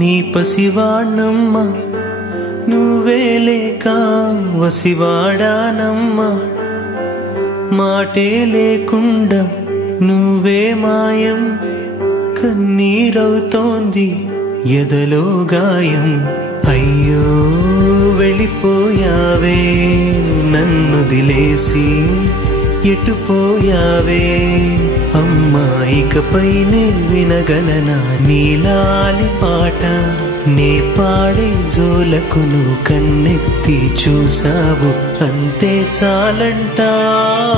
నీ పసివాణ్ణమ్మ నువ్వే లేక వసివాడానమ్మ మాటే లేకుండా నువ్వే మాయం కన్నీరవుతోంది ఎదలో గాయం అయ్యో వెళ్ళిపోయావే నన్నుదిలేసి ఎటుపోయావే అమ్మా ఇకపైనే వినగలనా నీలాలి పాట నే పాడే జోలకు నువ్వు కన్నెత్తి చూసావు అంతే చాలంట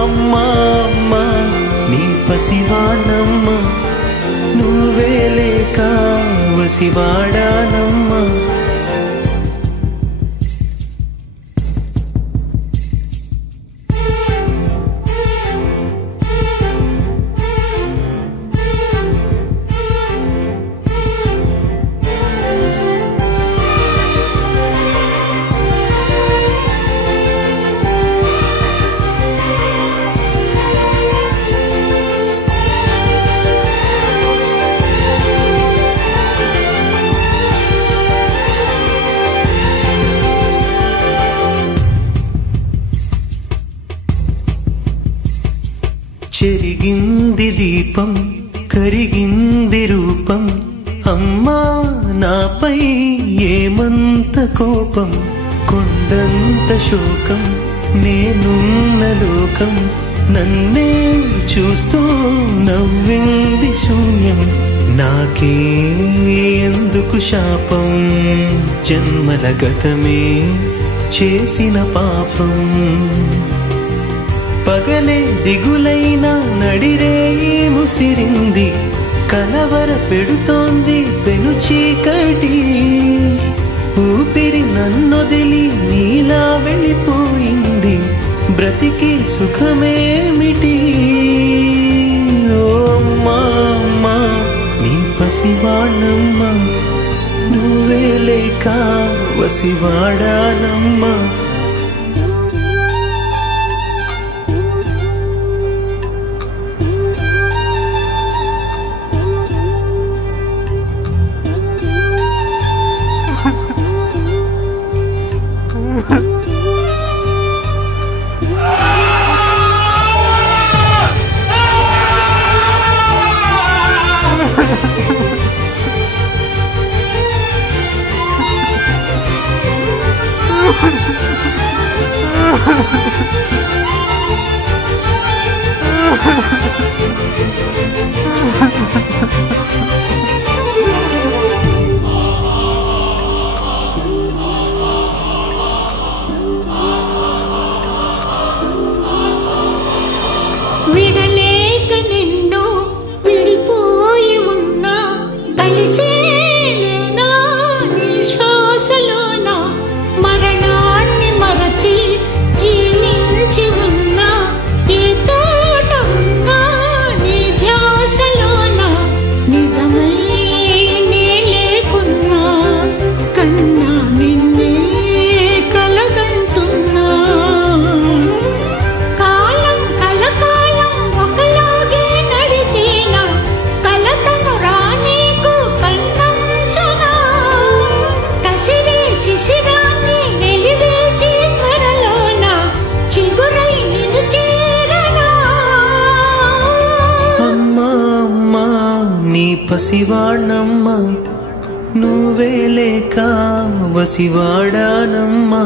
అమ్మా అమ్మా నీ పసివాణమ్మ నువ్వే లేక వసివాడానమ్మా చెరిగింది దీపం కరిగింది రూపం అమ్మా నాపై ఏమంత కోపం కొండంత శోకం నేనున్న లోకం నన్నే చూస్తూ నవ్వింది శూన్యం నాకే ఎందుకు శాపం జన్మల గతమే చేసిన పాపం పగలే దిగులైన నడిరేయి ముసిరింది కలవర పెడుతోంది పెను చీకటి ఊపిరి నన్నొదిలి నీలా వెళ్ళిపోయింది బ్రతికి సుఖమేమిటి ఓ అమ్మా అమ్మా నీ పసివాణమ్మ నువ్వే లేక వసివాడానమ్మా విడలేక నిన్ను విడిపోయి ఉన్నా కలిసేలేనా నీ శ్వాసలోన మరణాన్ని మరచి జీవించి ఉన్నా ఏ తోట ఉన్నా నీ ధ్యాసలోన నిజమై నే లేకున్నా కన్నా నిన్నే కలగంటున్నా పసివాణమ్మ నువ్వే లేక వసివాడానమ్మా